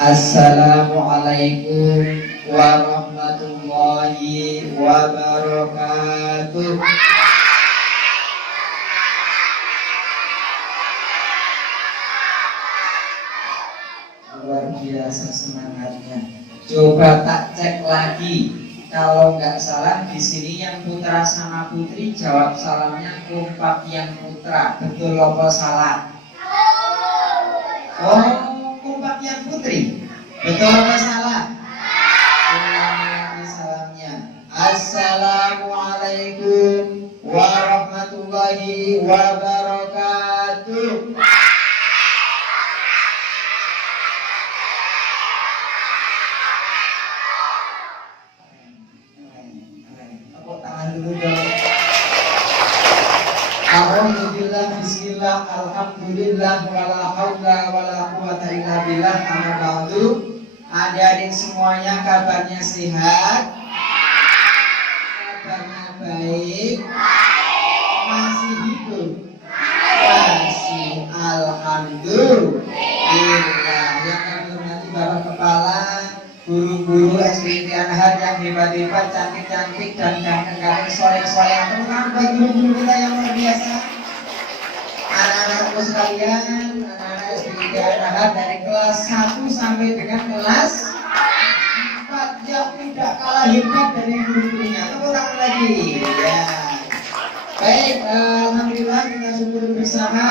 Assalamualaikum warahmatullahi wabarakatuh. Luar biasa semangatnya. Coba tak cek lagi. Kalau nggak salah di sini yang putra sama putri jawab salamnya kompak yang putra. Betul apa salah? Oh, kompak yang putri. Betul apa salah? Ulangi lagi salamnya. Assalamualaikum warahmatullahi wabarakatuh. Tepuk tangan dulu dong. Alhamdulillah, bismillah, alhamdulillah, wala haula wala quwata illa billah. Amma ba'du. Adik-adik semuanya kabarnya sehat? Kabarnya baik? Masih hidup? Masih, alhamdulillah. Yang kami hormati Bapak Kepala, guru-guru SPT Anhar yang hebat-hebat, cantik-cantik dan ganteng-ganteng, soleh-soleh. Tepuk tangan bagi guru-guru kita yang luar biasa. Anak-anakku sekalian, anak-anak SPT Anhar dari kelas 1 sampai dengan kelas 4 yang tidak kalah hebat dari guru-gurunya. Tepuk tangan lagi. Ya. Baik, alhamdulillah kita syukur bersama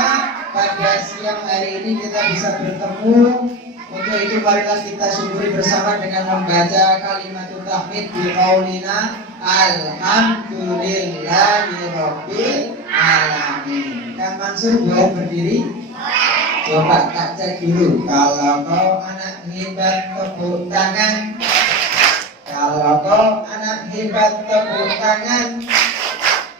pada siang hari ini kita bisa bertemu. Untuk itu marilah kita syukuri bersama dengan membaca kalimatul tahmid bi qaulina alhamdulillahirabbil alamin. Kang Mansur boleh berdiri? Coba tak cek dulu. Kalau kau anak hebat tepuk tangan. Kalau kau anak hebat tepuk tangan.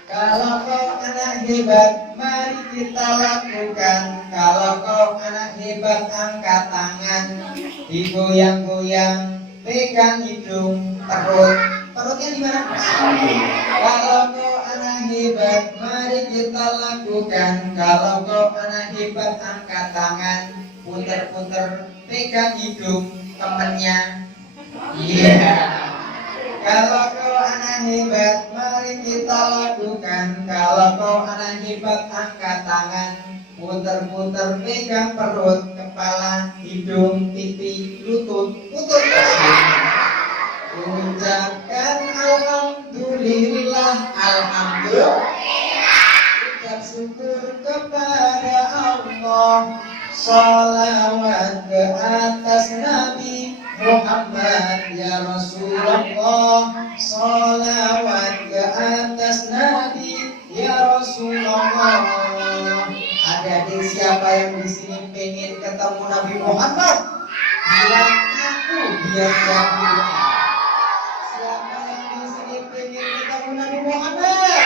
Kalau kau anak hebat, mari kita lakukan. Kalau kau anak hebat, angkat tangan, digoyang-goyang, pegang hidung, perutnya di mana? Kalau kau anak hebat, mari kita lakukan. Kalau kau anak hebat, angkat tangan, puter-puter, pegang hidung temennya. Iya. Kalau kau anak hebat, mari kita lakukan. Kalau kau anak hebat, angkat tangan, puter-puter, pegang perut, kepala, hidung, pipi, lutut, ucapkan alhamdulillah, alhamdulillah. Ucap syukur kepada Allah, sholawat ke atas Nabi Muhammad ya Rasulullah, sholawat ke atas Nabi ya Rasulullah. Ada di siapa yang di sini pengen ketemu Nabi Muhammad? Bilang aku biar jadi. Siapa yang di sini pengen ketemu Nabi Muhammad?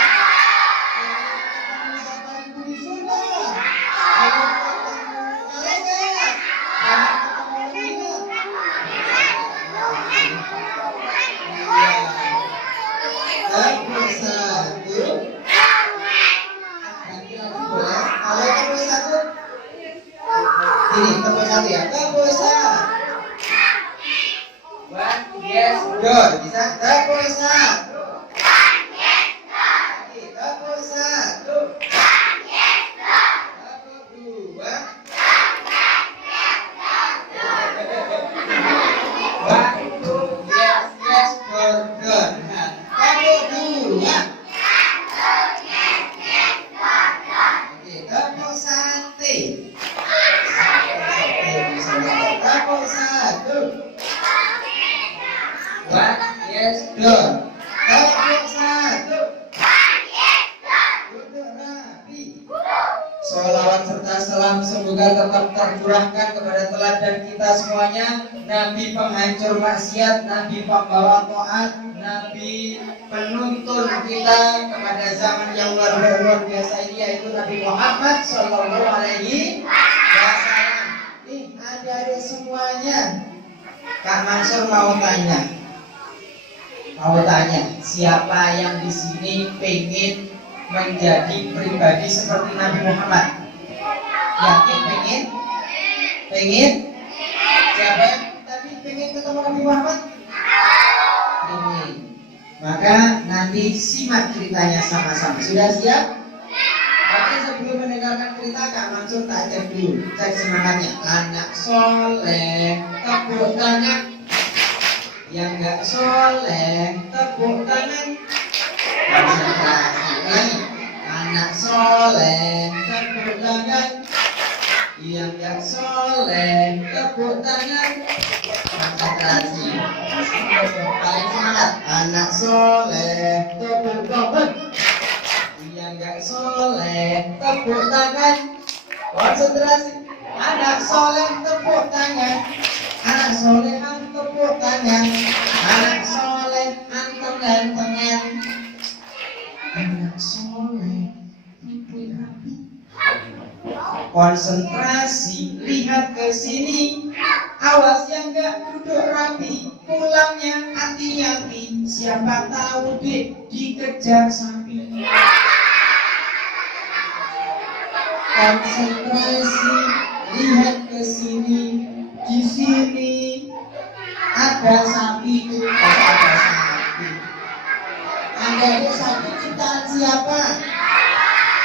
Pengen ketemu Bapak Ibu di surga? Pengen ketemu malaikat? Tepuk satu. Lagi boleh. Kalau tepuk satu, ini tepuk satu ya. Tepuk satu. One, yes, door. Bisa tepuk satu. Lagi tepuk satu. Tepuk dua. One, two, yes, yes, door, door. Tepuk dua. Oke, tepuk sate. Tepuk satu. One, yes, door. Tepuk satu. Duduk rapi. Sholawat serta salam semoga tetap tercurahkan kepada teladan kita semuanya, Nabi penghancur maksiat, Nabi pembawa taat, Nabi penuntun kita kepada zaman yang luar biasa ini, yaitu Nabi Muhammad Sallallahu Alaihi Wasallam. Nih adik-adik semuanya, Kak Mansur mau tanya, siapa yang di sini pengen menjadi pribadi seperti Nabi Muhammad? Yakin pengen? Pengen? Siapa? ketemu Nabi Muhammad? Ini. Maka nanti simak ceritanya sama-sama. Sudah siap? Oke, sebelum mendengarkan cerita Kak Mansur tak cek dulu. Cek semangatnya. Anak soleh tepuk tangan. Yang gak soleh tepuk tangan. Konsentrasi lagi. Anak soleh tepuk tangan. Yang gak soleh tepuk tangan. Konsentrasi. Paling semangat. Anak soleh tepuk tangan. Yang gak soleh tepuk tangan. Konsentrasi. Anak soleh tepuk tangan. Anak solehan tepuk tangan. Anak soleh anteng gantengan. Anak soleh tepuk rapi. Konsentrasi, lihat ke sini. Awas yang gak duduk rapi, pulangnya hati-hati. Siapa tahu dek dikejar sapi. Konsentrasi, lihat ke sini. Di sini ada sapi, ada sapi. Anda itu sapi ciptaan siapa?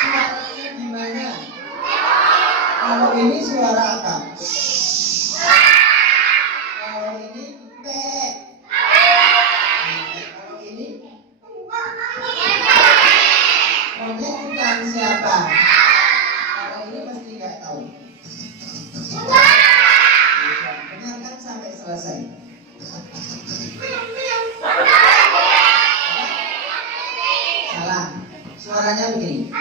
Suaranya gimana? Kalau ini suara apa? Kalau ini pek. Kalau ini monyet ciptaan siapa? Kalau ini pasti nggak tahu. Dengarkan sampai selesai. Salah. Suaranya begini.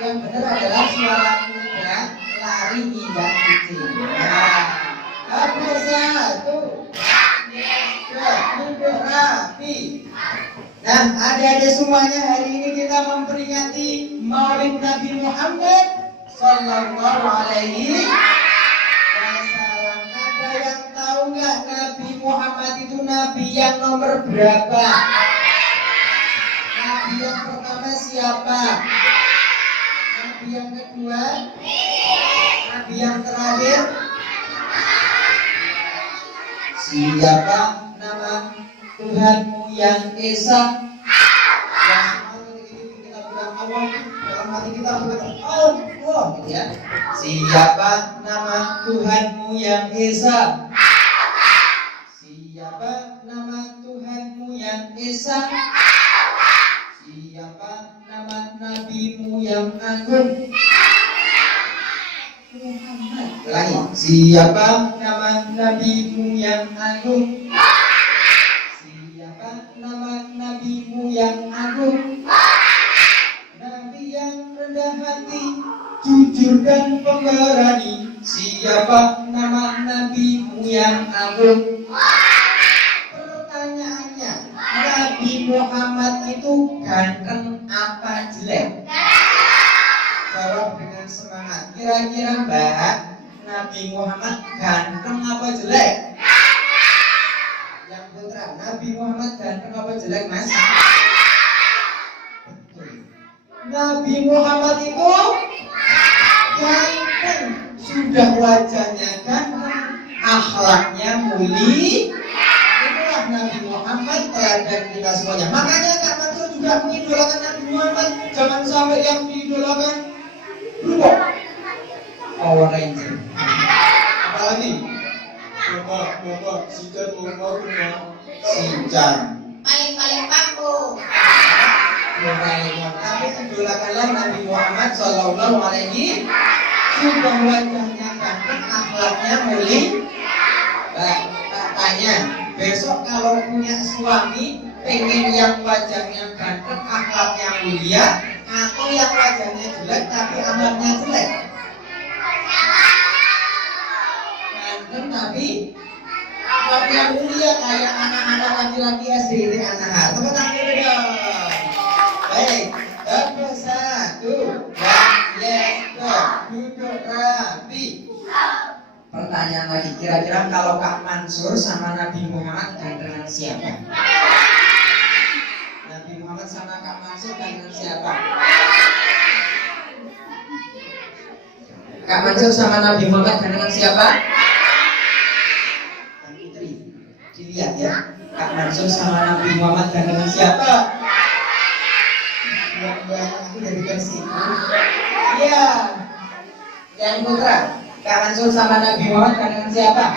Yang benar adalah suara kuda lari injak kucing. Apa satu? Duduk rapi. Nah, adik-adik semuanya, hari ini kita memperingati Maulid Nabi Muhammad Sallallahu Alaihi Wasallam. Ada yang tahu nggak Nabi Muhammad itu Nabi yang nomor berapa? Nabi yang pertama siapa? Nabi yang kedua? Nabi yang terakhir? Siapa nama Tuhanmu yang Esa? Kita bilang Allah, dalam hati kita berkata Allah, gitu ya. Siapa nama Tuhanmu yang Esa? Siapa nama Tuhanmu yang Esa? Siapa nama Nabimu yang agung? Muhammad. Ulangi. Siapa nama Nabimu yang agung? Siapa nama Nabimu yang agung? Nabi yang rendah hati, jujur dan pemberani. Siapa nama Nabimu yang agung? Pertanyaannya, Nabi Muhammad itu ganteng apa jelek? Jawab dengan semangat. Kira-kira Mbak, Nabi Muhammad ganteng apa jelek? Yang putra, Nabi Muhammad ganteng apa jelek, Mas? Betul. Nabi Muhammad itu ganteng. Sudah wajahnya ganteng, akhlaknya mulia. Itulah Nabi Muhammad, teladan kita semuanya. Makanya Kak Mansur juga mengidolakan Nabi Muhammad. Jangan sampai yang diidolakan berubah Power Ranger. Apalagi? Bapak, Sinchan mau Sinchan. Paling paku. Tapi idolakanlah Nabi Muhammad Sallallahu Alaihi Sudah wajahnya ganteng, akhlaknya mulia. Tanya, besok kalau punya suami pengen yang wajahnya ganteng, akhlaknya mulia, atau yang wajahnya jelek tapi akhlaknya jelek? Ganteng tapi akhlaknya mulia kayak anak-anak laki-laki SD ini anak. Tepuk tangan dulu dong. Baik, tepuk satu, duduk rapi. Pertanyaan lagi, kira-kira kalau Kak Mansur sama Nabi Muhammad gantengan siapa? Nabi Muhammad sama Kak Mansur gantengan siapa? Kak Mansur sama Nabi Muhammad gandengan siapa? Kak Putri, dilihat ya. Kak Mansur sama Nabi Muhammad gandengan siapa? Yang aku dari versi. Iya. Yang Putra, Kak Mansur sama Nabi Muhammad gandengan siapa?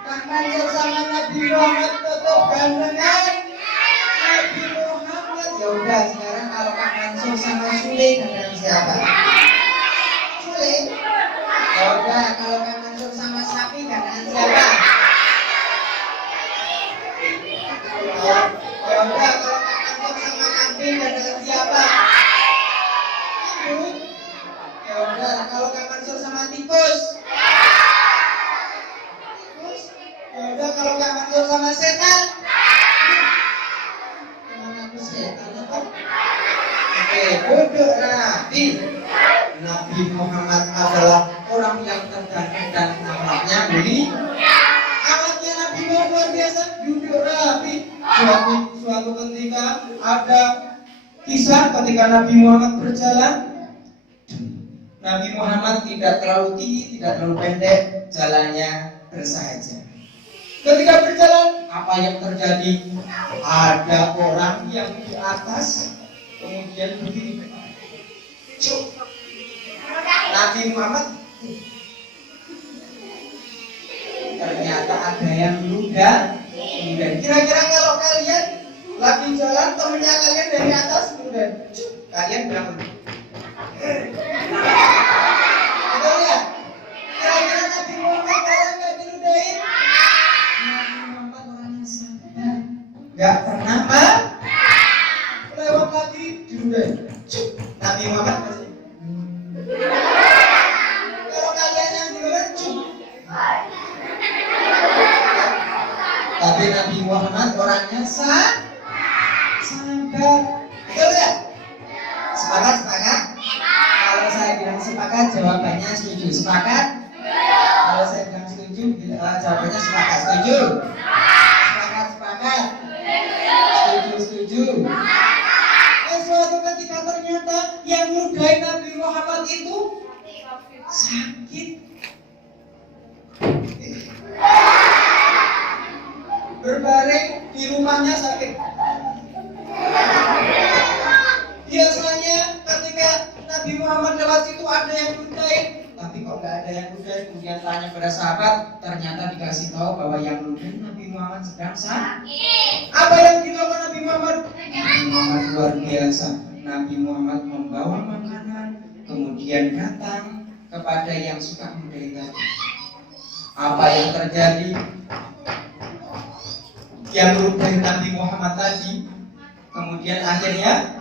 Kak Mansur sama Nabi Muhammad tetap gandengan Nabi Muhammad. Ya udah, sekarang kalau Kak Mansur sama Sule gandengan siapa? Sule. Ya udah, kalau Kak Mansur sama Sapi gandengan siapa? Ya udah, kalau Kak Mansur sama Kambing gandengan siapa? Ya udah, kalau Kak Mansur sama tikus. Ya udah, kalau Kak Mansur sama setan. Kemana aku setan apa? Oke, duduk Nabi. Nabi Muhammad adalah orang yang terganteng dan akhlaknya mulia. Akhlaknya Nabi Muhammad luar biasa. Duduk Nabi. Suatu ketika ada kisah ketika Nabi Muhammad berjalan. Nabi Muhammad tidak terlalu tinggi, tidak terlalu pendek, jalannya bersahaja. Ketika berjalan, apa yang terjadi? Ada orang yang di atas, kemudian berdiri. Nabi Muhammad, ternyata ada yang luda. Kira-kira kalau kalian lagi jalan, temennya kalian dari atas, luda. Kalian bilang betul ya? Kira-kira Nabi Muhammad kalau nggak diludahin, Nabi Muhammad orangnya sabar, nggak pernah lewat lagi diludahin. Nabi Muhammad masih. Kalau kalian yang diludahin, tapi Nabi Muhammad orangnya sabar. Betul ya? Sepakat? Kalau saya bilang sepakat, jawabannya setuju. Sepakat? Kalau saya bilang setuju, jawabannya sepakat. Setuju? Sepakat? Setuju? Suatu ketika ternyata yang mudahin Nabi Muhammad itu sakit. Berbaring di rumahnya sakit. Biasanya ketika Nabi Muhammad lewat situ ada yang ludahin, tapi kok nggak ada yang ludahin. Kemudian tanya pada sahabat, ternyata dikasih tahu bahwa yang ludahin Nabi Muhammad sedang sakit. Apa yang dilakukan Nabi Muhammad? Nabi Muhammad luar biasa. Nabi Muhammad membawa makanan, kemudian datang kepada yang suka ludahin tadi. Apa yang terjadi? Yang ludahin Nabi Muhammad tadi, kemudian akhirnya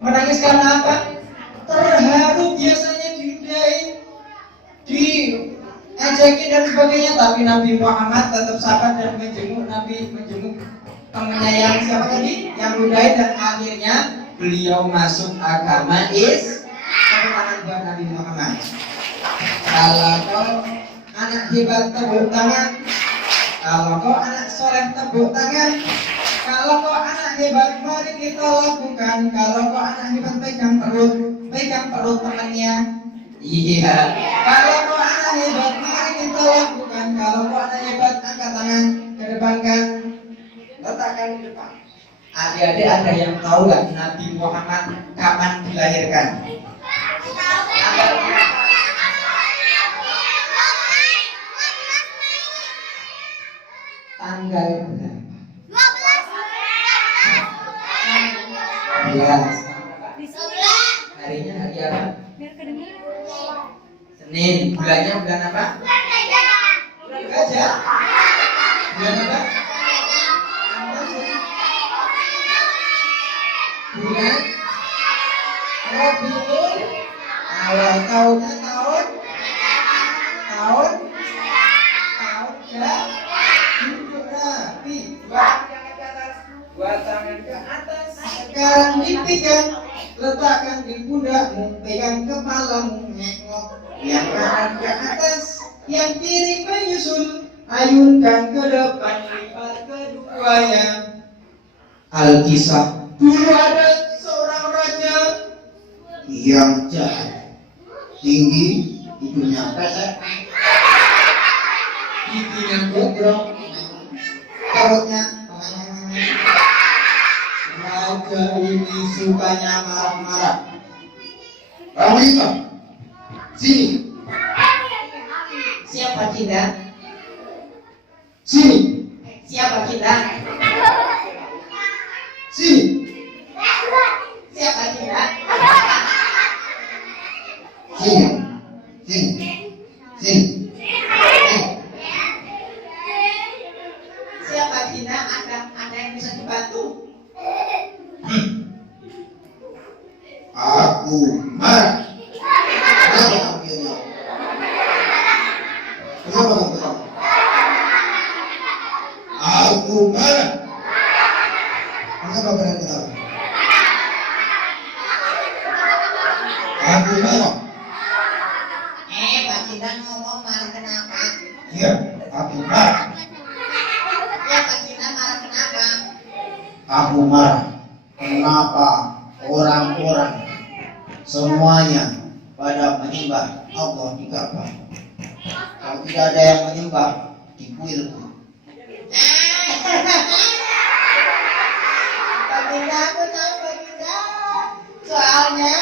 menangis karena apa? Terharu, biasanya diludahin, diajakin dan sebagainya, tapi Nabi Muhammad tetap sabar dan menjenguk temannya yang siapa tadi? Yang ludahin, dan akhirnya beliau masuk agama Islam. Buat Nabi Muhammad. Kalau kau anak hebat tepuk tangan, kalau kau anak soleh tepuk tangan. Kalau kau anak hebat, mari kita lakukan. Kalau kau anak hebat, pegang perut temannya. Iya. Kalau kau anak hebat, mari kita lakukan. Kalau kau anak hebat, angkat tangan, kedepankan, letakkan di depan. Adik-adik ada yang tahu nggak Nabi Muhammad kapan dilahirkan? Tanggal berapa? 12. Harinya hari apa? Senin. Bulannya bulan apa? Bulan Gajah. Bulan apa? Bulan Rabiul Awal. Tahunnya tahun duduk rapi. Dua tangan ke atas. Sekarang dipegang, letakkan di pundakmu, pegang kepalamu, ngekok. Yang kanan ke atas, yang kiri menyusul, ayunkan ke depan, lipat keduanya. Alkisah. Dulu ada seorang raja raja? Yang jahat, tinggi, hidungnya pesek, Giginya gondrong, perutnya. raja ini sukanya marah-marah. Panglima, sini, Siapa kita? sini, Siapa kita? sini. Siapa kita? Sini, sini, sini, sini. Siapa kita? Ada yang bisa dibantu? Aku marah. Kenapa kamu diam? Kenapa kamu ketawa? Aku marah. Kenapa kalian ketawa? Aku marah. Pak Cinta ngomong marah kenapa? Iya, aku marah. Ya Pak Cinta marah kenapa? Aku marah. Kenapa orang-orang semuanya pada menyembah Allah di Ka'bah? Kalau tidak ada yang menyembah di kuilku. Baginda, aku tahu Baginda. Soalnya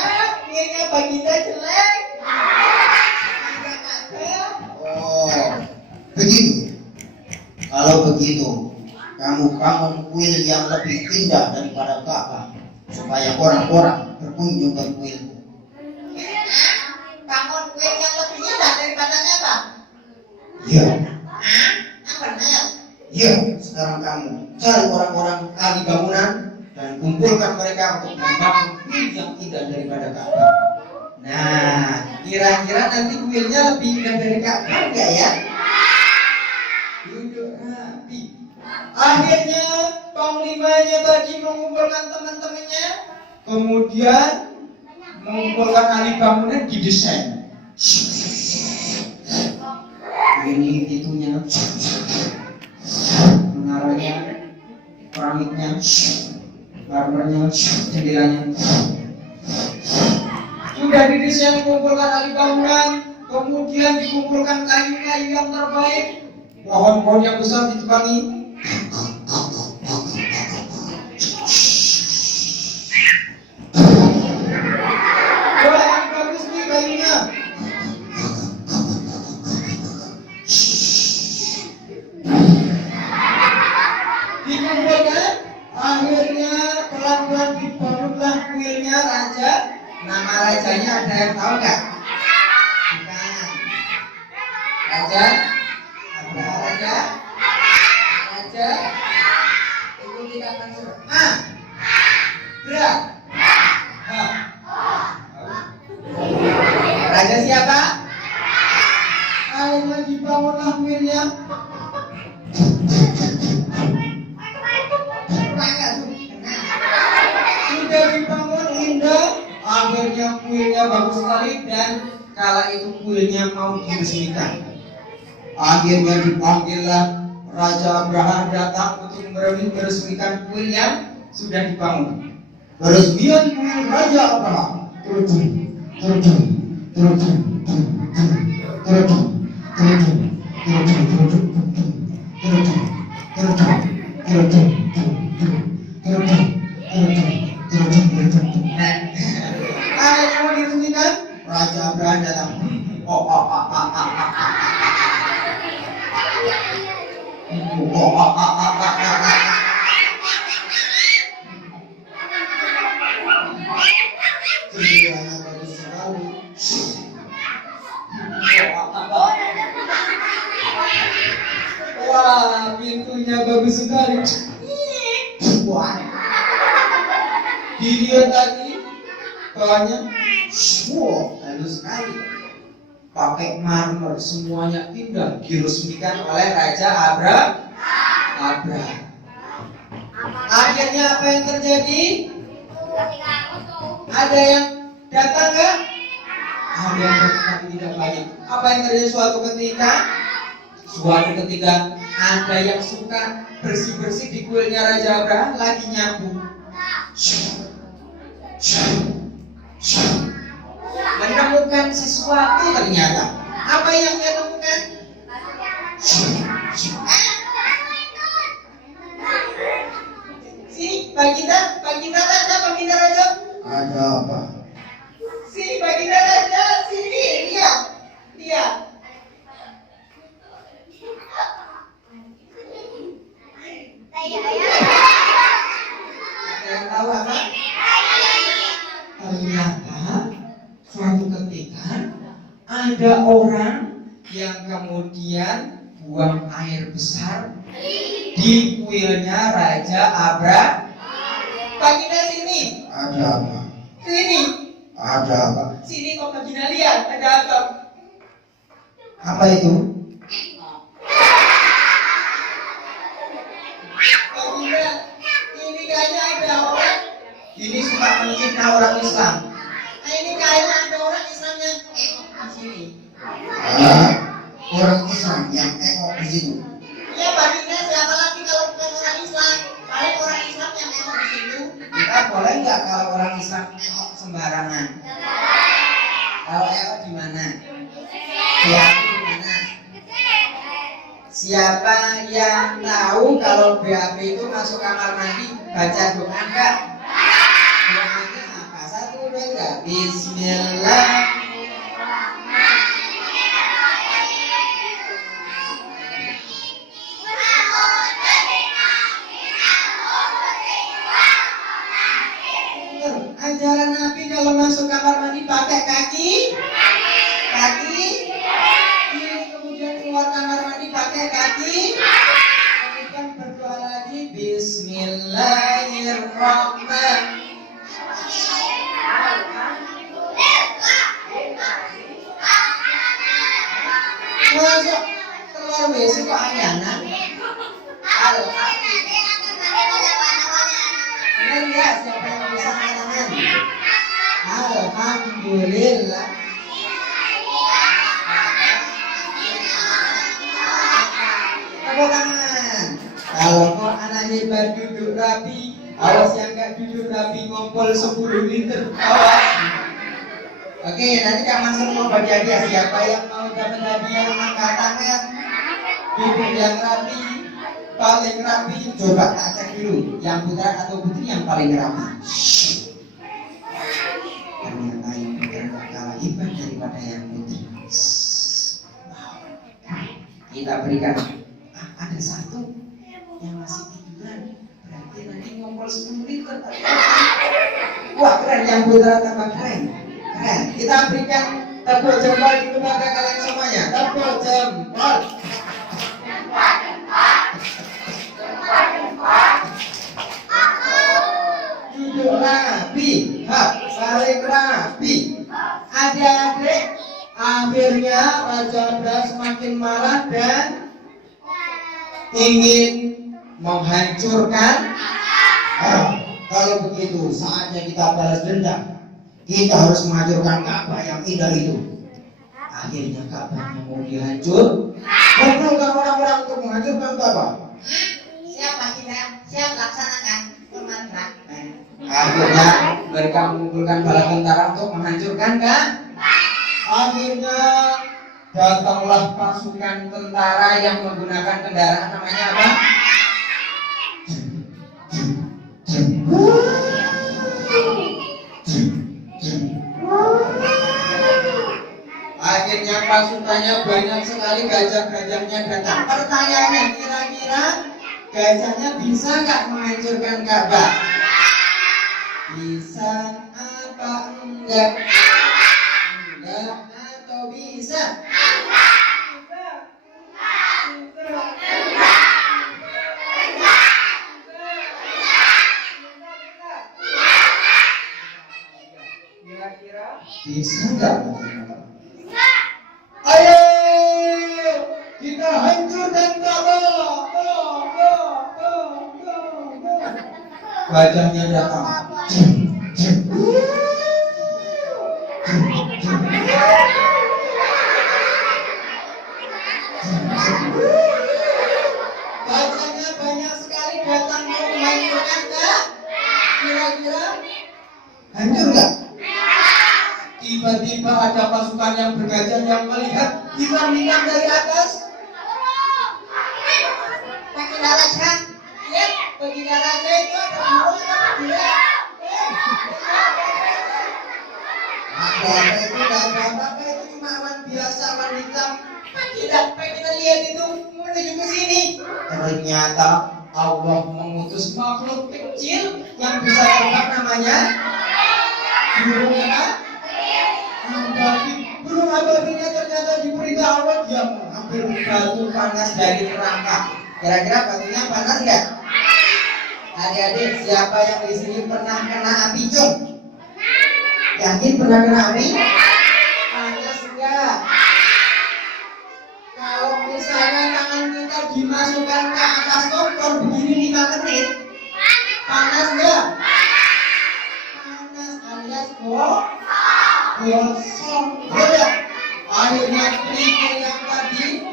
kuilnya Baginda jelek. Agak agak. Oh, begitu. Kalau begitu, kamu bangun kuil yang lebih indah daripada Ka'bah supaya orang-orang berkunjung ke kuilku. Bangun kuil yang lebih indah daripada apa? Iya, Yang benar. iya. Sekarang kamu cari orang-orang ahli bangunan dan kumpulkan mereka untuk membangun kuil yang indah daripada Ka'bah. Nah, kira-kira nanti kuilnya lebih indah dari Ka'bah enggak ya? Duduk rapi. Akhirnya panglimanya tadi mengumpulkan teman-temannya, kemudian mengumpulkan ahli bangunan didesain. Ini itunya, menaranya, keramiknya, marmernya, jendelanya. Sudah didesain, mengumpulkan ahli bangunan, kemudian dikumpulkan kayu-kayu yang terbaik, pohon-pohon yang besar ditebangi. Wah, yang bagus nih kayunya. Dikumpulkan, akhirnya pelan-pelan dibangunlah kuilnya raja. Nama rajanya ada yang tahu nggak? Bukan. Raja? Apa raja? Raja? Ikuti kata suruh. Gerak. Raja siapa? Akhirnya dibangunlah kuilnya. Sudah dibangun indah, akhirnya kuilnya bagus sekali dan kala itu kuilnya mau diresmikan. Akhirnya dipanggillah Raja Abraham datang untuk meresmikan kuil yang sudah dibangun. Peresmian kuil Raja Abraham. Akhirnya mau diresmikan, Raja Abraham datang. Jendelanya bagus sekali. Wah, pintunya bagus sekali. Wah, dilihat tadi bawahnya, wow, halus sekali. Pakai marmer, semuanya indah, diresmikan oleh Raja Abraham. Akhirnya apa yang terjadi? Ada yang datang nggak? Ada yang datang tapi tidak banyak. Apa yang terjadi suatu ketika? Suatu ketika ada yang suka bersih-bersih di kuilnya Raja Abraham lagi nyapu. Menemukan sesuatu ternyata. Apa yang dia temukan? Si Baginda Raja. Ada apa? Si Baginda Raja, sini dia. Ada yang tahu apa? Ternyata suatu ketika ada orang yang kemudian buang air besar di kuilnya Raja Abra. Baginda sini. Ada apa? Sini. Ada apa? Sini kok Baginda lihat ada apa? Apa itu? Baginda, ini kayaknya ada orang. Ini suka menfitnah orang Islam. Nah, ini kayaknya ada orang Islamnya di sini. Orang Islam yang di situ. Iya Baginda, siapa lagi kalau bukan orang Islam? Paling orang Islam yang di situ. Kita boleh nggak kalau orang Islam sembarangan? Kalau di mana? Di mana? Siapa yang tahu kalau BAP itu masuk kamar mandi baca doa enggak? Doanya apa? 1, 2, 3. Bismillah. Ajaran Nabi kalau masuk kamar mandi pakai kaki. Ini kemudian keluar kamar mandi pakai kaki. Kemudian berdoa lagi Bismillahirrahmanirrahim. Masuk keluar WC kok ayanan. Benar nggak siapa yang bisa tangan? Alhamdulillah. Tepuk tangan. Kalau kok anaknya hebat duduk rapi, awas yang nggak duduk rapi ngompol 10 liter. Awas. Oke, nanti Kak Mansur mau bagi hadiah. Siapa yang mau dapat hadiah angkat tangan. Duduk yang rapi, paling rapi. Coba tak cek dulu, yang putra atau putri yang paling rapi. Ternyata yang putra gak kalah hebat daripada yang putri. Kita berikan. Ada satu yang masih tiduran, berarti nanti ngompol 10 liter. Wah keren, yang putra tambah keren. Kita berikan tepuk jempol kepada kalian semuanya. Tepuk jempol. Duduk rapi, balik rapi. Adik-adik, akhirnya Raja Abra semakin marah dan ingin menghancurkan. Kalau begitu saatnya kita balas dendam. Kita harus menghancurkan Ka'bah yang indah itu. Akhirnya Ka'bahnya mau dihancur. Kumpulkan orang-orang untuk menghancurkan Ka'bah. Siapa kita? Siap laksanakan komandan. Akhirnya mereka mengumpulkan bala tentara untuk menghancurkan kan? Akhirnya datanglah pasukan tentara yang menggunakan kendaraan namanya apa? Akhirnya pasukannya banyak sekali, gajah-gajahnya datang. Pertanyaannya, kira-kira gajahnya bisa nggak menghancurkan Ka'bah? Bisa apa enggak? Enggak atau bisa? Kira-kira bisa enggak? Ayo kita hancurkan Ka'bah. Gajahnya datang. Gajahnya banyak sekali datang mau menghancurkan Ka'bah. Kira-kira Hancur nggak? Tiba-tiba ada pasukan yang bergajah yang melihat hitam-hitam dari atas. Baginda Raja, ya, Baginda Raja itu ada dua atau tiga? Apa itu nggak ada apa-apa, itu cuma awan biasa, awan hitam. Tidak pengen lihat itu menuju ke sini. Ternyata Allah mengutus makhluk kecil yang bisa terbang, namanya burung apa? Ababil. Burung ababilnya ternyata diberi dawet yang mengambil batu panas dari neraka. Kira-kira batunya panas nggak? Adik-adik, siapa yang di sini pernah kena api cung? Yakin pernah kena api? Panas enggak? Kalau misalnya tangan kita dimasukkan ke atas kompor begini 5 menit, panas enggak? Panas alias gosong. Boleh. Akhirnya kerikil yang tadi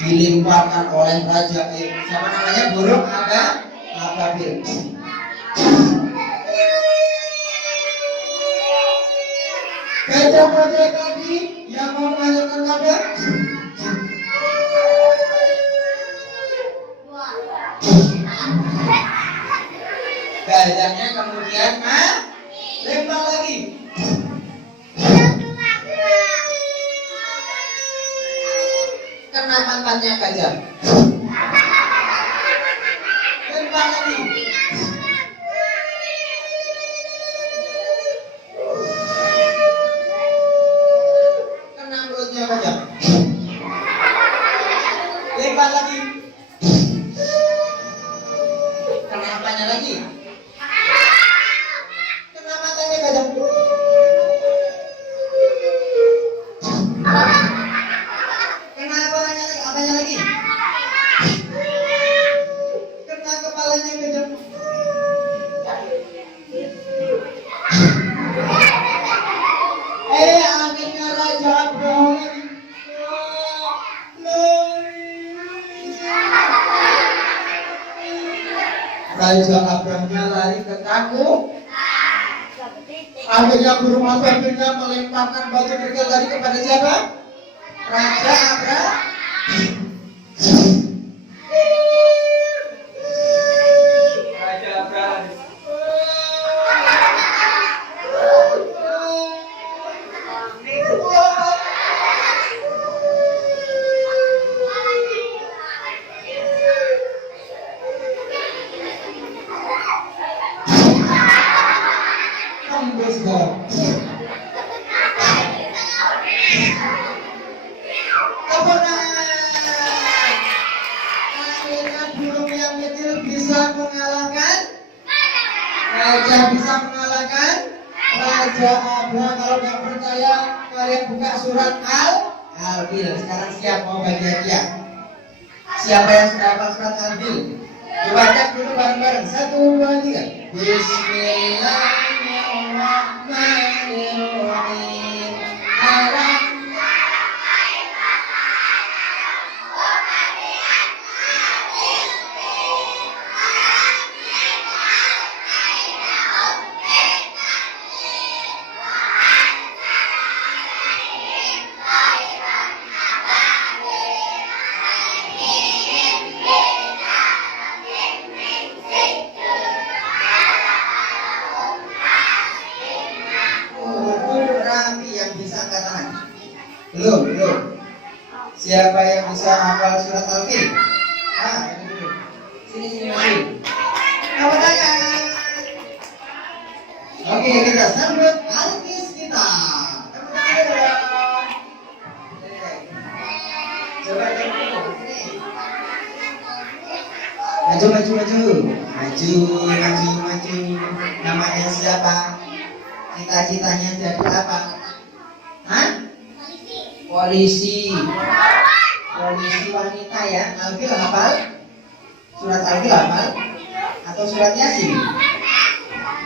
dilimpahkan oleh Raja siapa namanya, burung ababil. Gajah-gajah tadi yang mau menghasilkan kabar, gajahnya kemudian lempar lagi. Kena pantatnya gajah. Lempar lagi. Kena mulutnya gajah. Lempar lagi. Kena apanya lagi? Kena matanya gajah. Kena apanya lagi? Kena kepalanya gajah. Akhirnya Raja Abraham lari ke kaku. Akhirnya burung ababilnya melemparkan batu kerikil tadi kepada siapa? Raja Abraham. Raja Abraham. Akhirnya burung yang kecil bisa mengalahkan Raja, bisa mengalahkan Raja Abraham. Kalau nggak percaya, kalian buka surat Al-Fil. Sekarang siap mau bagi hadiah? Siapa yang sudah hafal surat Al-Fil? Dibaca dulu bareng-bareng. 1, 2, 3. Bismillahirrahmanirrahim. Belum. Siapa yang bisa hafal surat Al-Fil? Ini dulu. Sini. Apa tangan? Oke, kita sambut artis kita. Tepuk tangan dong. Coba dulu. Maju. Namanya siapa? Cita-citanya jadi apa? Polisi wanita ya. Al-Fil hafal? Surat Al-Fil hafal? Atau surat Yasin?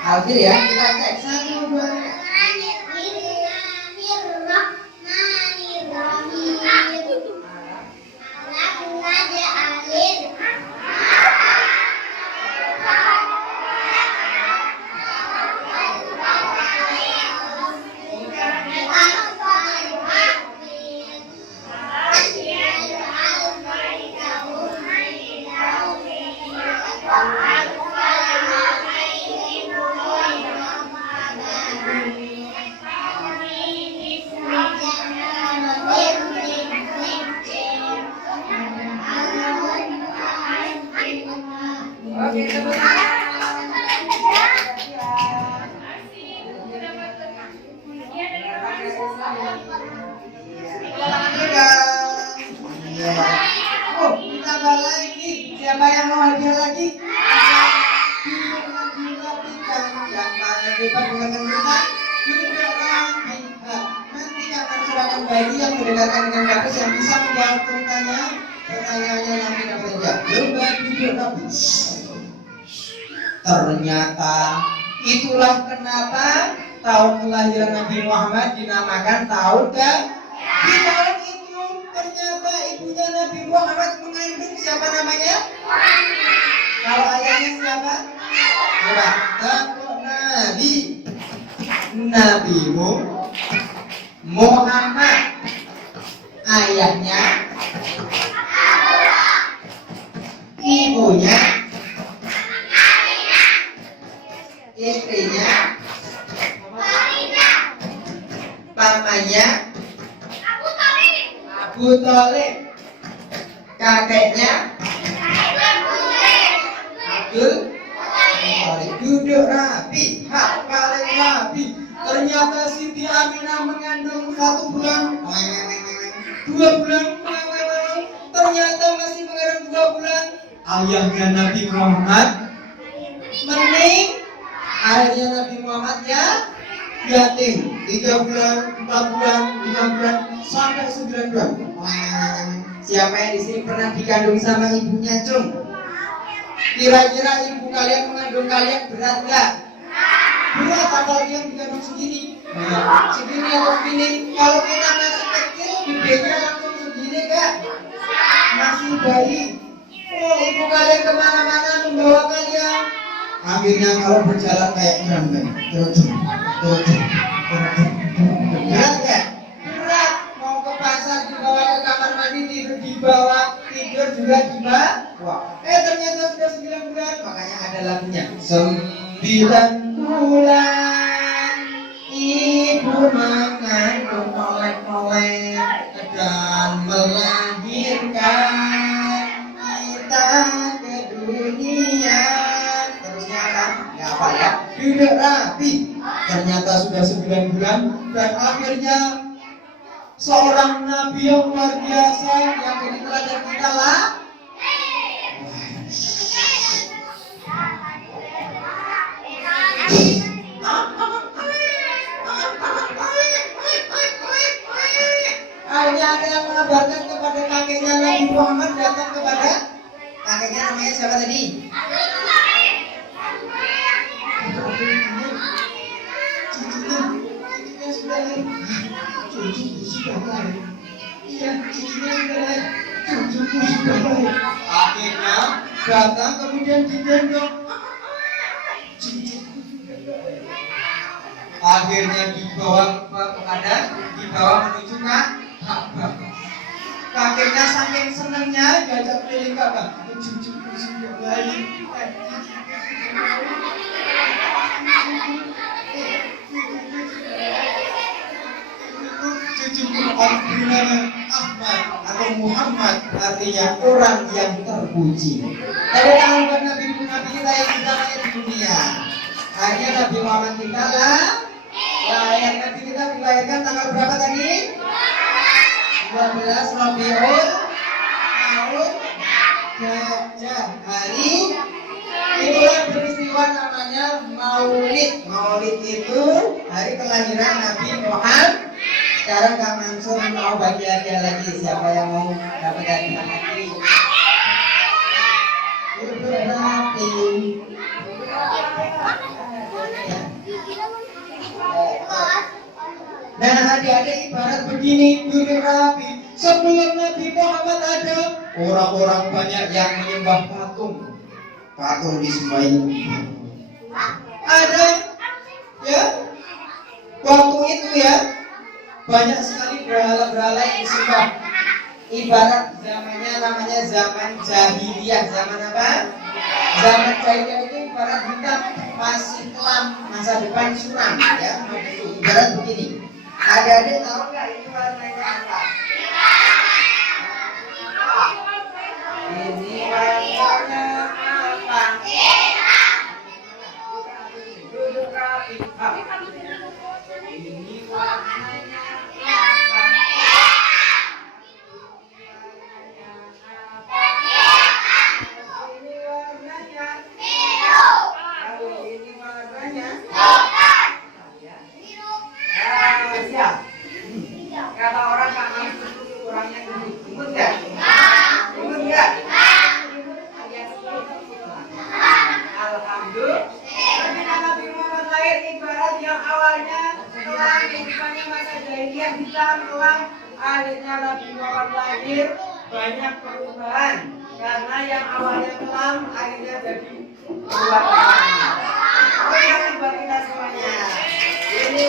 Al-Fil ya. Kita cek 1, 2, 3. dengan baik yang berdekatan dengan bagus yang bisa menjawab pertanyaannya nanti dapat jawab. Coba duduk rapi. Ternyata itulah kenapa tahun kelahiran Nabi Muhammad dinamakan tahun di tahun itu ternyata ibunya Nabi Muhammad mengandung siapa namanya? Kalau ayahnya siapa? Coba takut Nabi Muhammad, ayahnya, ibunya, istrinya, pamannya, Abu Thalib, kakeknya, Abdul Thalib. Duduk rapi, hak paling rapi. Ternyata Siti Aminah mengandung 1 bulan, 2 bulan, ternyata masih mengandung 2 bulan. Ayahnya Nabi Muhammad mening, ayahnya Nabi Muhammad yatim 3 bulan, 4 bulan, 5 bulan, sampai 9 bulan. Siapa yang di sini pernah dikandung sama ibunya, cung? Kira-kira ibu kalian mengandung kalian berat nggak? Berat atau dia dikandung segini? Segini atau segini? Kalau kita masih kecil, gedenya langsung segini nggak? Masih bayi. Oh, ibu kalian kemana-mana membawa kalian. Akhirnya kalau berjalan kayak kerangkeng, berat nggak? Berat. Mau ke pasar dibawa, ke kamar mandi tidur dibawa, tidur juga dibawa. Ternyata sudah 9 bulan, makanya ada lagunya. 9 bulan ibu mengandung molek-molek dan melahirkan kita ke dunia. Terusnya kan, nggak apa ya? Duduk rapi. Ternyata sudah 9 bulan dan akhirnya seorang nabi yang luar biasa yang jadi teladan kita lah. Akhirnya ada yang mengabarkan kepada kakeknya Nabi Muhammad datang kepada kakeknya, namanya siapa tadi? Cucunya sudah lahir. Cucuku sudah lahir. Iya, cucunya sudah lahir. Cucuku sudah lahir. Akhirnya datang kemudian digendong. Akhirnya dibawa menuju Ka'bah. Kakeknya saking senangnya diajak keliling Ka'bah. Cucuku sudah lahir. Cucuku bernama Ahmad atau Muhammad, artinya orang yang terpuji. Tepuk tangan buat Nabi kita yang kita lahir di dunia. Akhirnya Nabi Muhammad kita lahir. Nabi kita dilahirkan tanggal berapa tadi? 12 Rabiul Awal Gajah hari. Itulah peristiwa namanya Maulid. Maulid itu hari kelahiran Nabi Muhammad. Sekarang Kak Mansur mau bagi hadiah lagi. Siapa yang mau dapat hadiah lagi? Duduk rapi. Nah, adik-adik ibarat begini, duduk rapi. Sebelum Nabi Muhammad ada, orang-orang banyak yang menyembah patung. Patung disembahi. Ada, ya. Waktu itu ya, banyak sekali berhala-berhala yang disembah. Ibarat zamannya namanya zaman jahiliyah. Zaman apa? Zaman jahiliyah itu ibarat hitam, masih kelam, masa depan suram, ya. Ibarat begini. Adik-adik tahu nggak ini warnanya apa? Ini warnanya apa? Duduk rapi. Ini warnanya apa? Ini warnanya biru. Ini warnanya siap. Kata jahiliyah hitam kelam, akhirnya Nabi Muhammad lahir, banyak perubahan. Karena yang awalnya kelam, akhirnya jadi berwarna. Oke, buat kita semuanya. Ini